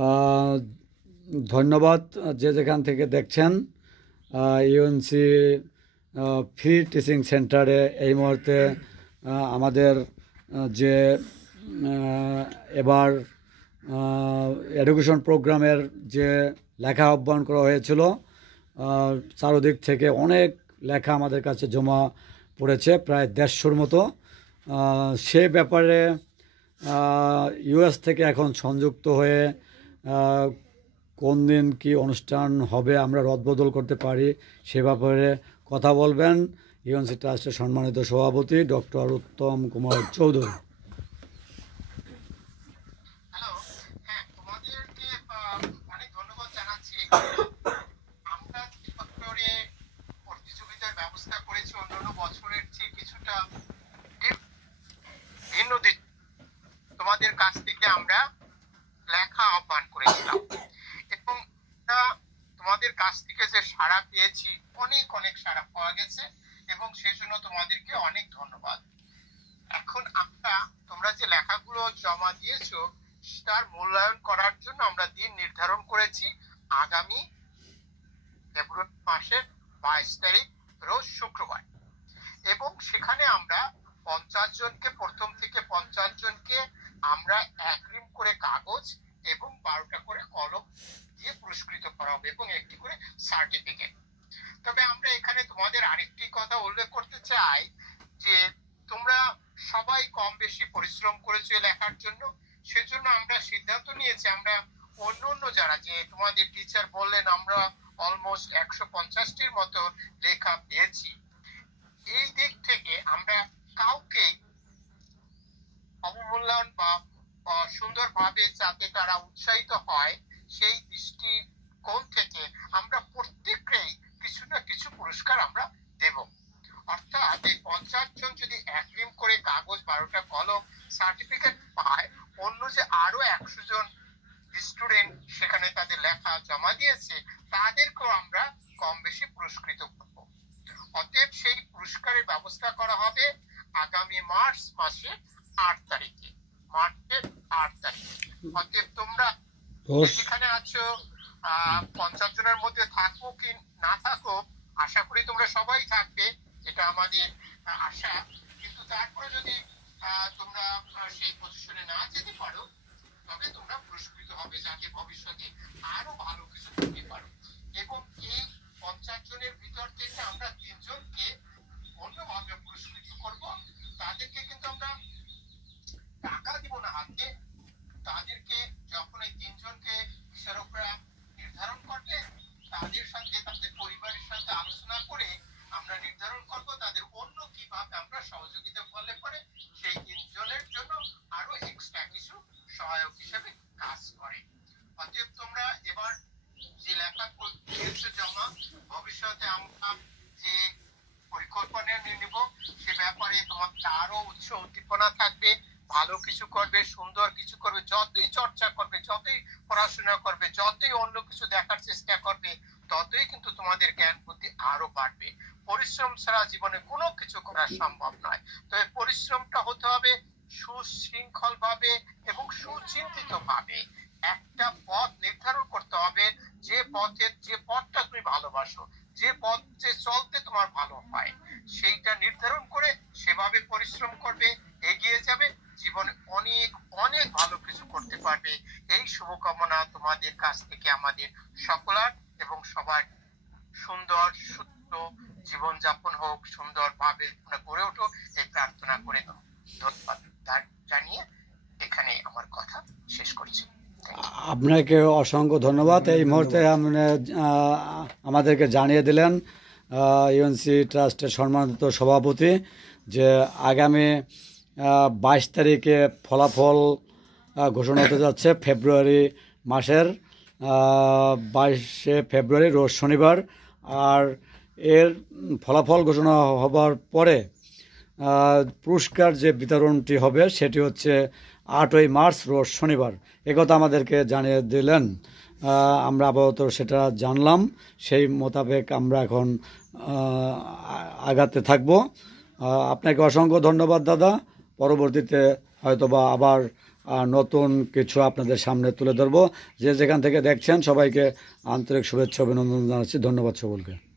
আহ, ধন্যবাদ যে যেখান থেকে দেখছেন। ইউএনসি ফ্রি টিচিং সেন্টারে এই মুহূর্তে আমাদের যে এবার এডুকেশন প্রোগ্রামের যে লেখা আহ্বান করা হয়েছিল, চারদিক থেকে অনেক লেখা আমাদের কাছে জমা পড়েছে, প্রায় 150-র মতো। সে ব্যাপারে ইউএস থেকে এখন সংযুক্ত হয়ে কোন দিন কি অনুষ্ঠান হবে, আমরা রদবদল করতে পারি, সে ব্যাপারে কথা বলবেন ইউএনসি ট্রাস্টের সম্মানিত সভাপতি ডক্টর উত্তম কুমার চৌধুরী। তোমাদের কাছ থেকে আমরা লেখা আহ্বান করেছিলাম এবং তোমাদের কাছ থেকে যে সাড়া পেয়েছি, অনেক অনেক সাড়া পাওয়া গেছে এবং সেজন্য তোমাদেরকে অনেক ধন্যবাদ। এখন আমরা তোমরা যে লেখাগুলো জমা দিয়েছো তার মূল্যায়ন করার জন্য আমরা দিন নির্ধারণ করেছি আগামী ফেব্রুয়ারি মাসের 22 তারিখ রোজ শুক্রবার, এবং সেখানে আমরা 50 জনকে, প্রথম থেকে 50 জনকে আমরা 1 রিম করে কাগজ এবং 12টা করে কলম দিয়ে পুরস্কৃত করা হবে এবং একটি করে সার্টিফিকেট। তবে আমরা এখানে তোমাদের আরেকটি কথা উল্লেখ করতে চাই যে তোমরা সবাই কম বেশি পরিশ্রম করেছো লেখার জন্য। সেজন্য আমরা সিদ্ধান্ত নিয়েছি, আমরা অন্য যারা যে তোমাদের টিচার বললেন আমরা অলমোস্ট 150টির মতো লেখা পেয়েছি, এই দিক থেকে আমরা কাউকে অবমূল্যায়ন বা সুন্দরভাবে যাতে তারা উৎসাহিত হয় সেই দৃষ্টিকোণ থেকে আমরা প্রত্যেককেই কিছু না কিছু পুরস্কার আমরা দেব। অর্থাৎ এই 50 জন যদি 1 রিম করে কাগজ, 12টা কলম, সার্টিফিকেট পায়, অন্য যে আরো 100 জন স্টুডেন্ট সেখানে তাদের লেখা জমা দিয়েছে তাদেরকেও আমরা কম বেশি পুরস্কৃত করব। অতএব সেই পুরস্কারের ব্যবস্থা করা হবে আগামী মার্চ মাসের 8 তারিখে। অতএব তোমরা যেখানে আছো 50 জনের মধ্যে থাকো কি না থাকো, আশা করি তোমরা সবাই থাকবে, এটা আমাদের আশা। কিন্তু তারপরে যদি তোমরা সেই পজিশনে না যেতে পারো তবে তোমরা পুরস্কৃত হবে, যাতে ভবিষ্যতে আরো ভালো কিছু করতে পারো। এবং এই 50 জনের ভিতর থেকে আমরা 3 জনকে অন্যভাবে পুরস্কৃত করব। তাদেরকে কিন্তু আমরা টাকা দিব না হাতে, তাদেরকে যখন এই 3 জনকে বিচারকরা নির্ধারণ করবে তাদের সাথে, তাদের পরিবারের সাথে আলোচনা করে আমরা নির্ধারণ করব তাদের অন্য কিভাবে আমরা সহযোগিতা করলে পরে সেই 3 জনের জন্য আরো এক্সট্রা কিছু সহায়ক হিসেবে কাজ করে। অতএব তোমরা এবার যে লেখা দিয়েছো জমা, ভবিষ্যতে আমরা যে পরিকল্পনা নিয়ে নেব সে ব্যাপারে তোমাদের আরো উৎসাহ উদ্দীপনা থাকবে, ভালো কিছু করবে, সুন্দর কিছু করবে, যতই চর্চা করবে, যতই পড়াশোনা করবে, যতই অন্য কিছু দেখার চেষ্টা করবে, ততই কিন্তু তোমাদের জ্ঞান বুদ্ধি আরো বাড়বে। পরিশ্রম ছাড়া জীবনে কোনো কিছু করা সম্ভব নয়। তবে পরিশ্রমটা হতে হবে সুশৃঙ্খল ভাবে এবং সুচিন্তিত ভাবে। একটা পথ নির্ধারণ করতে হবে, যে পথটা তুমি ভালোবাসো, যে পথে চলতে তোমার ভালো হয়, সেইটা নির্ধারণ করে সেভাবে পরিশ্রম করবে, এগিয়ে যাবে, জীবনে অনেক অনেক ভালো কিছু করতে পারবে। এই শুভকামনা তোমাদের কাছ থেকে আমাদের সকলার, এবং সবার সুন্দর সুস্থ জীবনযাপন হোক, সুন্দরভাবে গড়ে ওঠো, এই প্রার্থনা করে ধন্যবাদ জানিয়ে এখানে আমার কথা শেষ করছি। আপনাকে অসংখ্য ধন্যবাদ। এই মুহূর্তে আমাদেরকে জানিয়ে দিলেন ইউএনসি ট্রাস্টের সম্মানিত সভাপতি যে আগামী 22 তারিখে ফলাফল ঘোষণা হতে যাচ্ছে, ফেব্রুয়ারি মাসের 22শে ফেব্রুয়ারি রোজ শনিবার। আর এর ফলাফল ঘোষণা হবার পরে পুরস্কার যে বিতরণটি হবে সেটি হচ্ছে 8ই মার্চ রোজ শনিবার। একথা আমাদেরকে জানিয়ে দিলেন। আমরা আপাতত সেটা জানলাম, সেই মোতাবেক আমরা এখন আগাতে থাকব। আপনাকে অসংখ্য ধন্যবাদ দাদা। পরবর্তীতে হয়তোবা আবার নতুন কিছু আপনাদের সামনে তুলে ধরবো। যে যেখান থেকে দেখছেন সবাইকে আন্তরিক শুভেচ্ছা অভিনন্দন জানাচ্ছি। ধন্যবাদ সকলকে।